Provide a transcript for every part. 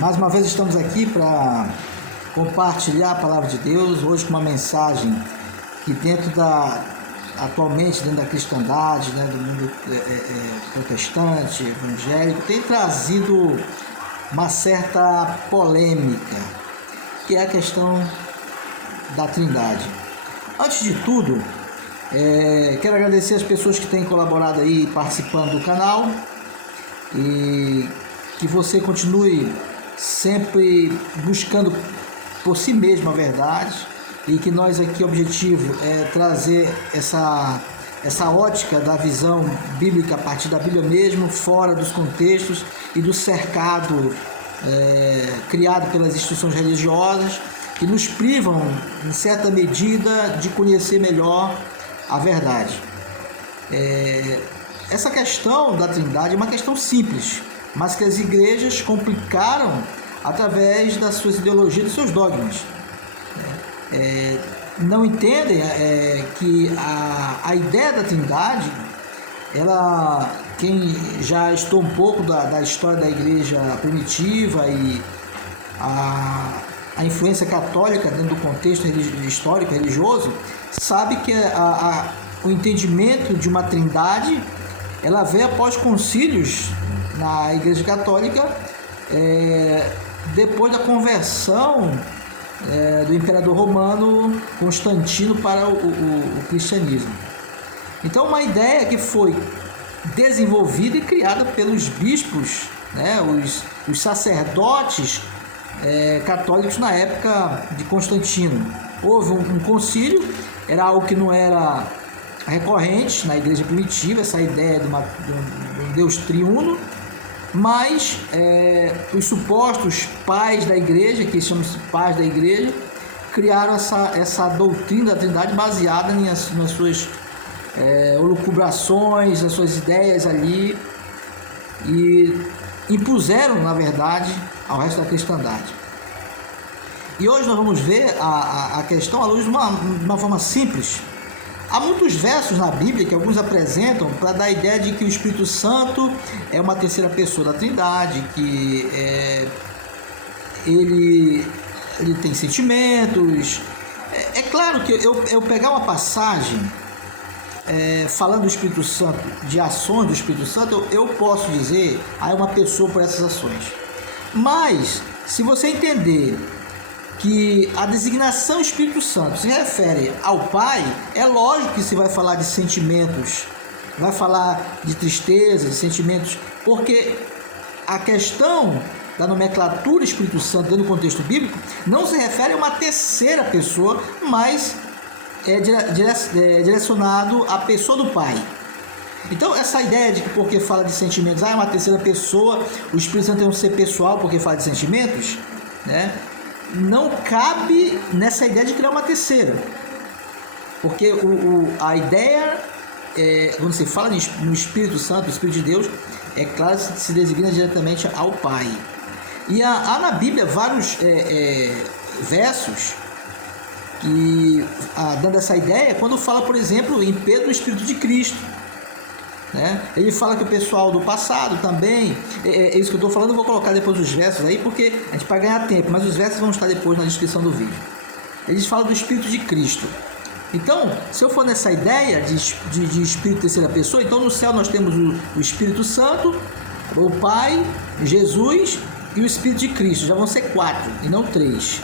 Mais uma vez estamos aqui para compartilhar a palavra de Deus, hoje com uma mensagem que atualmente dentro da cristandade, né, do mundo protestante, evangélico, tem trazido uma certa polêmica, que é a questão da Trindade. Antes de tudo, quero agradecer as pessoas que têm colaborado aí, participando do canal, e que você continue sempre buscando por si mesmo a verdade, e que nós aqui, o objetivo é trazer essa ótica da visão bíblica a partir da Bíblia mesmo, fora dos contextos e do cercado criado pelas instituições religiosas, que nos privam, em certa medida, de conhecer melhor a verdade. Essa questão da Trindade é uma questão simples, mas que as igrejas complicaram através das suas ideologias, dos seus dogmas. Não entendem que a ideia da Trindade, quem já estudou um pouco da história da igreja primitiva e a influência católica dentro do contexto histórico religioso, sabe que o entendimento de uma Trindade, ela veio após concílios na Igreja Católica, depois da conversão do Imperador Romano Constantino para o cristianismo. Então, uma ideia que foi desenvolvida e criada pelos bispos, né, os sacerdotes católicos na época de Constantino. Houve um concílio, era algo que não era recorrente na igreja primitiva, essa ideia de um Deus triuno, mas os supostos pais da igreja, que chamam-se pais da igreja, criaram essa doutrina da Trindade baseada nas suas elucubrações, nas suas ideias ali, e impuseram, na verdade, ao resto da cristandade. E hoje nós vamos ver a questão à luz de uma forma simples. Há muitos versos na Bíblia que alguns apresentam para dar a ideia de que o Espírito Santo é uma terceira pessoa da Trindade, que ele tem sentimentos. É claro que eu pegar uma passagem falando do Espírito Santo, de ações do Espírito Santo, eu posso dizer, é uma pessoa por essas ações. Mas, se você entender que a designação Espírito Santo se refere ao Pai, é lógico que se vai falar de sentimentos, vai falar de tristeza, de sentimentos, porque a questão da nomenclatura Espírito Santo dentro do contexto bíblico não se refere a uma terceira pessoa, mas é direcionado à pessoa do Pai. Então, essa ideia de que porque fala de sentimentos, é uma terceira pessoa, o Espírito Santo é um ser pessoal porque fala de sentimentos, né? Não cabe nessa ideia de criar uma terceira, porque a ideia, quando se fala no Espírito Santo, o Espírito de Deus, é claro que se designa diretamente ao Pai. E há na Bíblia vários versos que dando essa ideia, quando fala, por exemplo, em Pedro, o Espírito de Cristo, né? Ele fala que o pessoal do passado também, isso que eu estou falando, eu vou colocar depois os versos aí, porque a gente vai ganhar tempo, mas os versos vão estar depois na descrição do vídeo. Eles falam do Espírito de Cristo. Então, se eu for nessa ideia de Espírito terceira pessoa, então no céu nós temos o Espírito Santo, o Pai, Jesus e o Espírito de Cristo. Já vão ser 4 e não 3,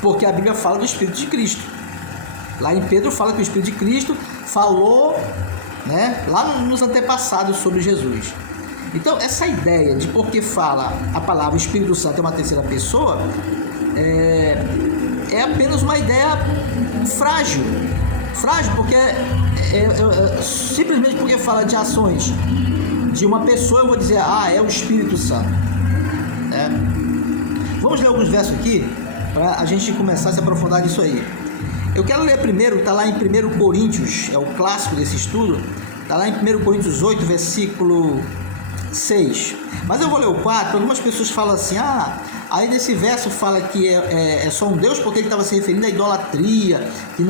porque a Bíblia fala do Espírito de Cristo. Lá em Pedro fala que o Espírito de Cristo falou, né, lá nos antepassados sobre Jesus. Então, essa ideia de porque fala a palavra Espírito Santo é uma terceira pessoa é apenas uma ideia frágil porque simplesmente porque fala de ações de uma pessoa, eu vou dizer, é o Espírito Santo. Vamos ler alguns versos aqui para a gente começar a se aprofundar nisso aí. Eu quero ler primeiro, está lá em 1 Coríntios, é o clássico desse estudo, está lá em 1 Coríntios 8, versículo 6. Mas eu vou ler o 4, algumas pessoas falam assim, aí nesse verso fala que é só um Deus porque ele estava se referindo à idolatria, que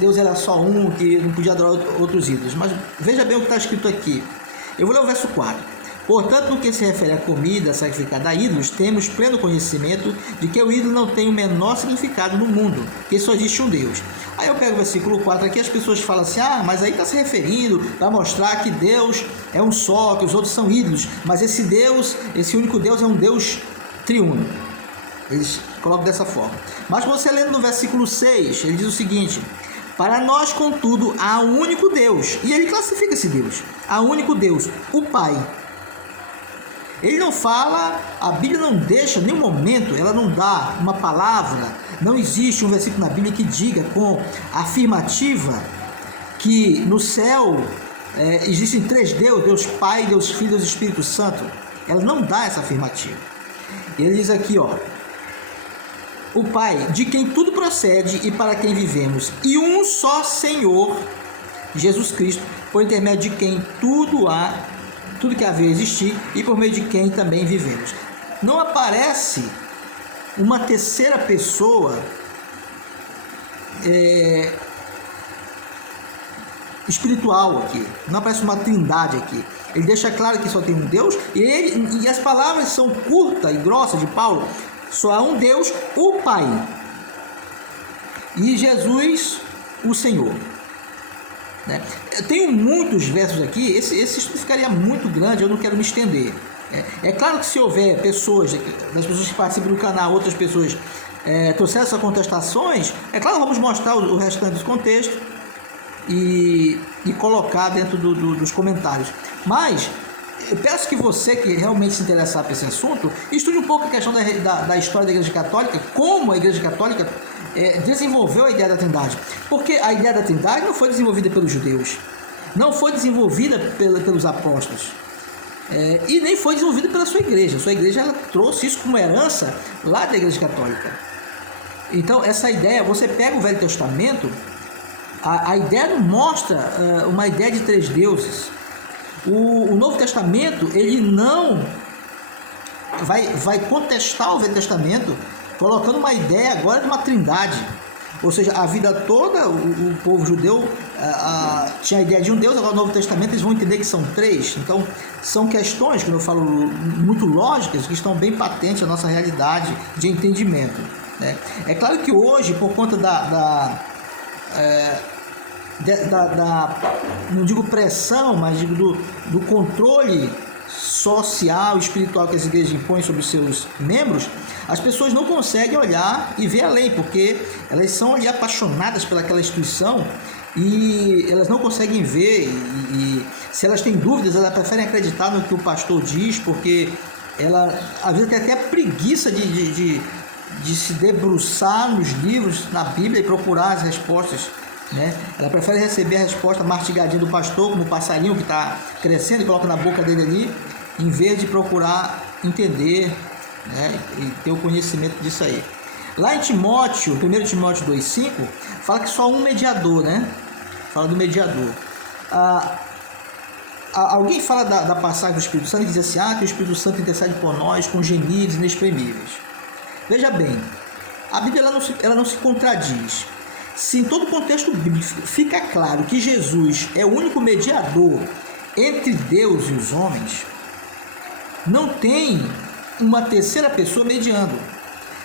Deus era só um, que não podia adorar outros ídolos. Mas veja bem o que está escrito aqui. Eu vou ler o verso 4. Portanto, no que se refere à comida sacrificada a ídolos, temos pleno conhecimento de que o ídolo não tem o menor significado no mundo, que só existe um Deus. Aí eu pego o versículo 4 aqui, as pessoas falam assim, mas aí está se referindo para mostrar que Deus é um só, que os outros são ídolos, mas esse Deus, esse único Deus é um Deus triuno. Eles colocam dessa forma. Mas você lendo no versículo 6, ele diz o seguinte: para nós, contudo, há um único Deus. E ele classifica esse Deus. Há um único Deus, o Pai. Ele não fala, a Bíblia não deixa, em nenhum momento, ela não dá uma palavra, não existe um versículo na Bíblia que diga com afirmativa que no céu existem três deuses, Deus Pai, Deus Filho, Deus Espírito Santo. Ela não dá essa afirmativa. Ele diz aqui, o Pai, de quem tudo procede e para quem vivemos, e um só Senhor, Jesus Cristo, por intermédio de quem tudo que havia existir e por meio de quem também vivemos. Não aparece uma terceira pessoa espiritual aqui, não aparece uma trindade aqui. Ele deixa claro que só tem um Deus e as palavras são curtas e grossas de Paulo. Só há um Deus, o Pai, e Jesus, o Senhor. Eu tenho muitos versos aqui, esse estudo ficaria muito grande, eu não quero me estender. É claro que se houver pessoas, das pessoas que participam do canal, outras pessoas trouxerem essas contestações, é claro que vamos mostrar o restante do contexto e colocar dentro dos comentários. Mas eu peço que você que realmente se interessar por esse assunto, estude um pouco a questão da história da Igreja Católica, como a Igreja Católica desenvolveu a ideia da Trindade. Porque a ideia da Trindade não foi desenvolvida pelos judeus, não foi desenvolvida pelos apóstolos, e nem foi desenvolvida pela sua igreja. Sua igreja ela trouxe isso como herança lá da Igreja Católica. Então, essa ideia, você pega o Velho Testamento, a ideia não mostra uma ideia de três deuses. O Novo Testamento, ele não vai contestar o Velho Testamento, colocando uma ideia agora de uma trindade. Ou seja, a vida toda o povo judeu tinha a ideia de um Deus, agora no Novo Testamento eles vão entender que são três. Então, são questões, como eu falo, muito lógicas, que estão bem patentes na nossa realidade de entendimento. É claro que hoje, por conta não digo pressão, mas digo do controle social, espiritual que as igrejas impõem sobre os seus membros, as pessoas não conseguem olhar e ver além, porque elas são ali apaixonadas pelaquela instituição e elas não conseguem ver, e se elas têm dúvidas, elas preferem acreditar no que o pastor diz, porque ela às vezes tem até a preguiça de se debruçar nos livros, na Bíblia, e procurar as respostas. Ela prefere receber a resposta mastigadinha do pastor, como o passarinho que está crescendo e coloca na boca dele ali, em vez de procurar entender, e ter o conhecimento disso aí. Lá em Timóteo, 1 Timóteo 2,5, fala que só um mediador, fala do mediador. Alguém fala da passagem do Espírito Santo e diz assim, que o Espírito Santo intercede por nós com gemidos inexprimíveis. Veja bem, a Bíblia ela não se contradiz. Se em todo o contexto bíblico fica claro que Jesus é o único mediador entre Deus e os homens, não tem uma terceira pessoa mediando.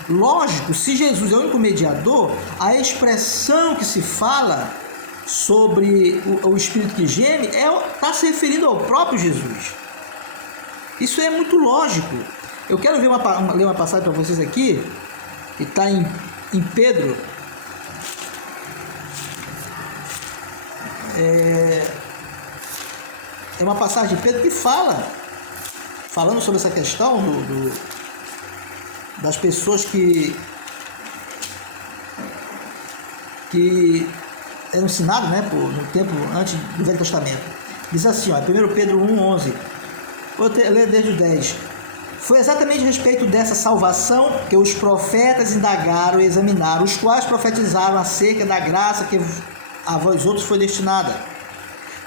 Lógico, se Jesus é o único mediador, a expressão que se fala sobre o Espírito que geme está se referindo ao próprio Jesus. Isso é muito lógico. Eu quero ler uma passagem para vocês aqui, que está em Pedro. É uma passagem de Pedro que falando sobre essa questão das pessoas que eram ensinadas no tempo antes do Velho Testamento. Diz assim, 1 Pedro 1,11, vou ler desde o 10. Foi exatamente a respeito dessa salvação que os profetas indagaram e examinaram, os quais profetizaram acerca da graça que a vós outros foi destinada,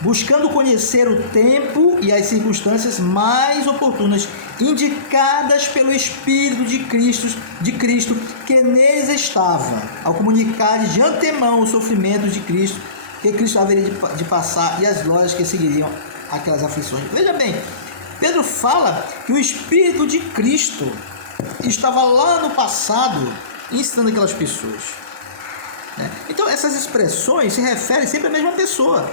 buscando conhecer o tempo e as circunstâncias mais oportunas, indicadas pelo Espírito de Cristo, que neles estava, ao comunicar de antemão os sofrimentos de Cristo, que Cristo haveria de passar, e as glórias que seguiriam aquelas aflições. Veja bem, Pedro fala que o Espírito de Cristo estava lá no passado ensinando aquelas pessoas. Então essas expressões se referem sempre à mesma pessoa.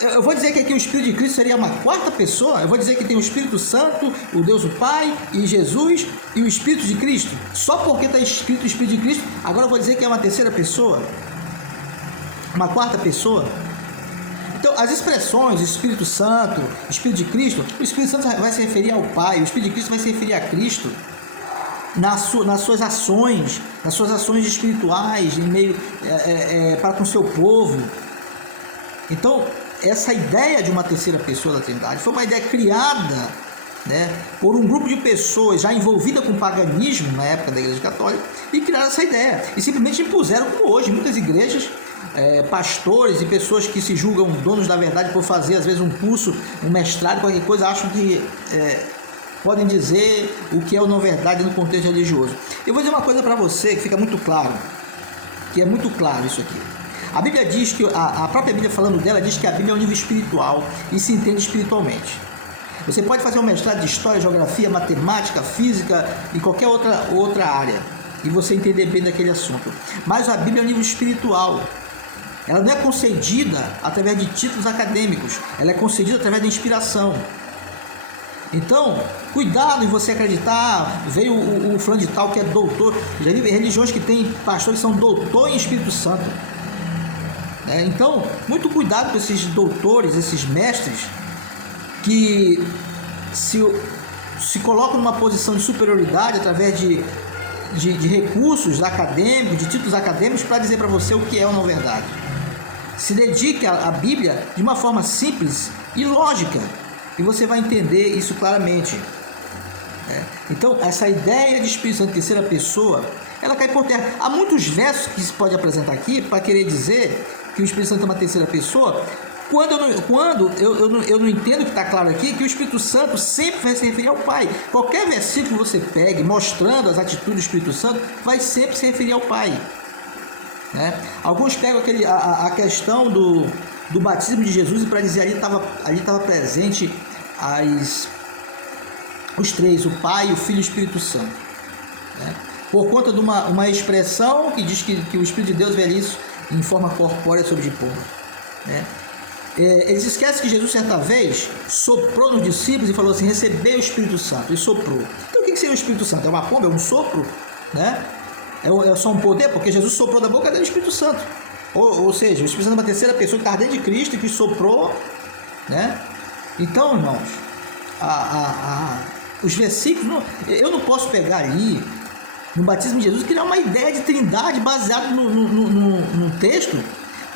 Eu vou dizer que aqui o Espírito de Cristo seria uma quarta pessoa. Eu vou dizer que tem o Espírito Santo, o Deus o Pai e Jesus e o Espírito de Cristo. Só porque está escrito o Espírito de Cristo, agora eu vou dizer que é uma terceira pessoa, uma quarta pessoa. Então as expressões Espírito Santo, Espírito de Cristo, o Espírito Santo vai se referir ao Pai, o Espírito de Cristo vai se referir a Cristo nas suas ações espirituais, em meio para com o seu povo. Então essa ideia de uma terceira pessoa da Trindade foi uma ideia criada, por um grupo de pessoas já envolvida com o paganismo na época da Igreja Católica, e criaram essa ideia e simplesmente impuseram, como hoje muitas igrejas, pastores e pessoas que se julgam donos da verdade por fazer às vezes um curso, um mestrado, qualquer coisa, acham que podem dizer o que é ou não verdade no contexto religioso. Eu vou dizer uma coisa para você que fica muito claro, que é muito claro isso aqui. A Bíblia diz que, a própria Bíblia falando dela, diz que a Bíblia é um livro espiritual e se entende espiritualmente. Você pode fazer um mestrado de História, Geografia, Matemática, Física e qualquer outra área e você entender bem daquele assunto. Mas a Bíblia é um livro espiritual. Ela não é concedida através de títulos acadêmicos, ela é concedida através da inspiração. Então, cuidado em você acreditar, veio o fulano de tal que é doutor. Já vi religiões que tem pastores que são doutor em Espírito Santo. Então, muito cuidado com esses doutores, esses mestres que se colocam numa posição de superioridade através de recursos acadêmicos, de títulos acadêmicos, para dizer para você o que é ou não verdade. Se dedique à Bíblia de uma forma simples e lógica, e você vai entender isso claramente. Então, essa ideia de Espírito Santo em terceira pessoa, ela cai por terra. Há muitos versos que se pode apresentar aqui para querer dizer que o Espírito Santo é uma terceira pessoa, quando eu não entendo que está claro aqui, que o Espírito Santo sempre vai se referir ao Pai. Qualquer versículo que você pegue mostrando as atitudes do Espírito Santo, vai sempre se referir ao Pai. Alguns pegam a questão do batismo de Jesus e para dizer ali estava presente os três, o Pai, o Filho e o Espírito Santo. Por conta de uma expressão que diz que o Espírito de Deus vê isso em forma corpórea sobre de pomba. Eles esquecem que Jesus certa vez soprou nos discípulos e falou assim: recebei o Espírito Santo, e soprou. Então o que seria o Espírito Santo? É uma pomba? É um sopro? É só um poder? Porque Jesus soprou da boca dele o Espírito Santo. Ou seja, o Espírito Santo é uma terceira pessoa que está dentro de Cristo e que soprou. Então, irmãos, os versículos, eu não posso pegar ali no batismo de Jesus criar uma ideia de trindade baseada no texto,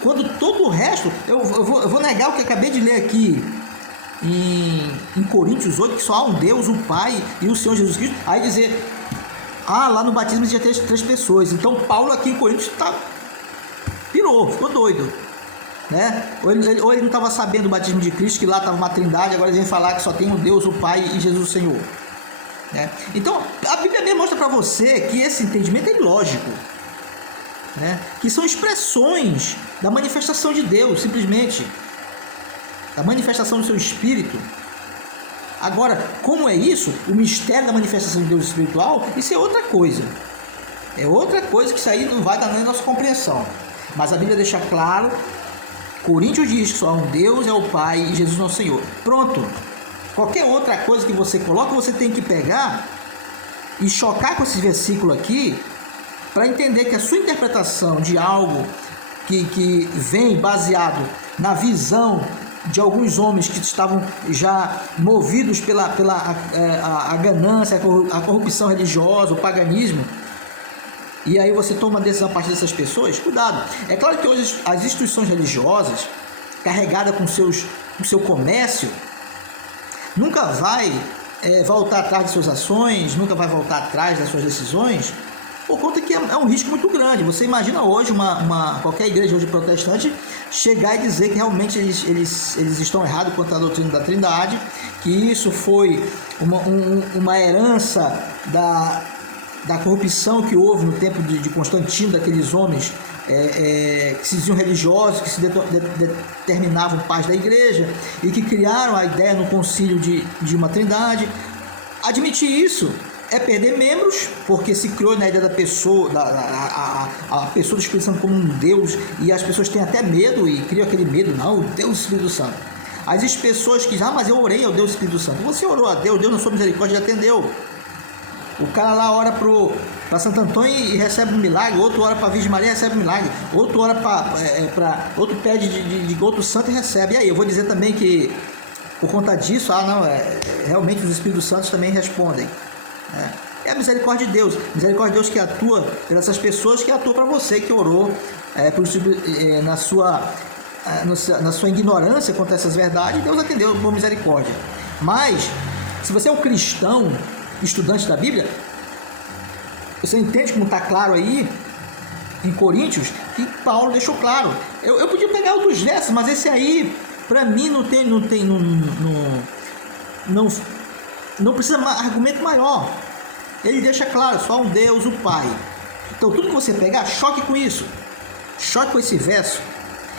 quando todo o resto, eu vou negar o que acabei de ler aqui em Coríntios 8, que só há um Deus, um Pai e o Senhor Jesus Cristo. Aí dizer, lá no batismo tinha três pessoas. Então Paulo aqui em Coríntios pirou, ficou doido, ou ele não estava sabendo do batismo de Cristo, que lá estava uma trindade, agora ele vem falar que só tem um Deus, o Pai e Jesus o Senhor. Então a Bíblia mesmo mostra para você que esse entendimento é ilógico, que são expressões da manifestação de Deus, simplesmente da manifestação do seu Espírito. Agora, como é isso? O mistério da manifestação de Deus espiritual, isso é outra coisa, que isso aí não vai dar nem nossa compreensão. Mas a Bíblia deixa claro, Coríntios diz que só há um Deus, é o Pai e Jesus nosso Senhor. Pronto. Qualquer outra coisa que você coloca, você tem que pegar e chocar com esse versículo aqui, para entender que a sua interpretação de algo que vem baseado na visão de alguns homens que estavam já movidos pela a ganância, a corrupção religiosa, o paganismo, e aí você toma uma decisão a partir dessas pessoas, cuidado. É claro que hoje as instituições religiosas, carregadas com o seu comércio, nunca vai voltar atrás de suas ações, nunca vai voltar atrás das suas decisões, por conta que é um risco muito grande. Você imagina hoje qualquer igreja hoje protestante chegar e dizer que realmente eles estão errados quanto à doutrina da Trindade, que isso foi uma herança da corrupção que houve no tempo de Constantino, daqueles homens que se diziam religiosos, que se determinavam pais da igreja e que criaram a ideia no concílio de uma trindade. Admitir isso é perder membros, porque se criou na ideia da pessoa, a pessoa do Espírito Santo como um Deus, e as pessoas têm até medo e criam aquele medo, não, o Deus do Espírito Santo. As pessoas que dizem, mas eu orei ao Deus do Espírito Santo. Você orou a Deus, Deus na sua misericórdia atendeu. O cara lá ora para Santo Antônio e recebe um milagre, outro ora para a Virgem Maria e recebe um milagre, outro ora outro pede de outro santo e recebe. E aí, eu vou dizer também que, por conta disso, realmente os Espíritos Santos também respondem. É a misericórdia de Deus, misericórdia de Deus que atua pelas pessoas, que atua para você que orou na sua ignorância quanto a essas verdades. Deus atendeu por misericórdia. Mas se você é um cristão, estudante da Bíblia, você entende como está claro aí em Coríntios que Paulo deixou claro. Eu podia pegar outros versos, mas esse aí para mim não precisa argumento maior. Ele deixa claro, só um Deus, o Pai. Então tudo que você pegar, choque com isso, choque com esse verso,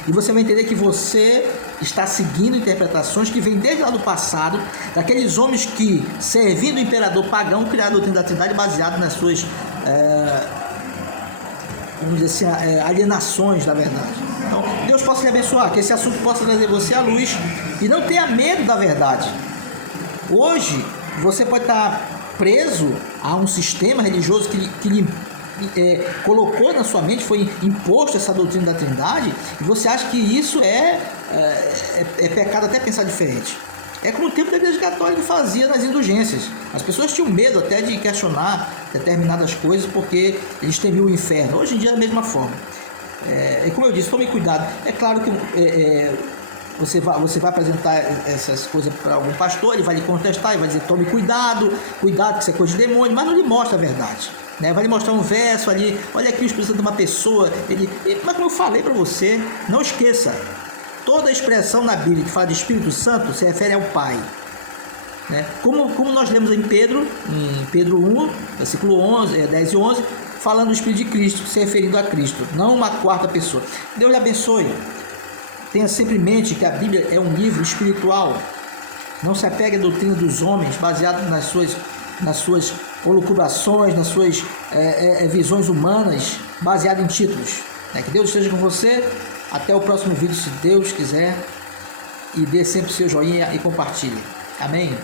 e você vai entender que você está seguindo interpretações que vêm desde lá do passado, daqueles homens que, servindo o imperador pagão, criaram a doutrina da Trindade baseado nas suas vamos dizer assim, alienações da verdade. Então Deus possa lhe abençoar, que esse assunto possa trazer você à luz, e não tenha medo da verdade. Hoje você pode estar preso a um sistema religioso que lhe colocou na sua mente, foi imposto essa doutrina da Trindade, e você acha que isso é pecado até pensar diferente. É como o tempo da Igreja Católica fazia nas indulgências. As pessoas tinham medo até de questionar determinadas coisas porque eles temiam o inferno. Hoje em dia é da mesma forma. Como eu disse, tome cuidado. É claro que você vai apresentar essas coisas para algum pastor, ele vai lhe contestar, ele vai dizer, tome cuidado, que isso é coisa de demônio, mas não lhe mostra a verdade. Vai lhe mostrar um verso ali, olha aqui o Espírito Santo de uma pessoa, mas como eu falei para você, não esqueça, toda expressão na Bíblia que fala de Espírito Santo se refere ao Pai. Como nós lemos em Pedro 1, versículo 10 e 11, falando do Espírito de Cristo, se referindo a Cristo, não uma quarta pessoa. Deus lhe abençoe. Tenha sempre em mente que a Bíblia é um livro espiritual. Não se apegue à doutrina dos homens, baseado nas suas elucubrações, nas suas visões humanas, baseado em títulos. Que Deus esteja com você. Até o próximo vídeo, se Deus quiser. E dê sempre o seu joinha e compartilhe. Amém?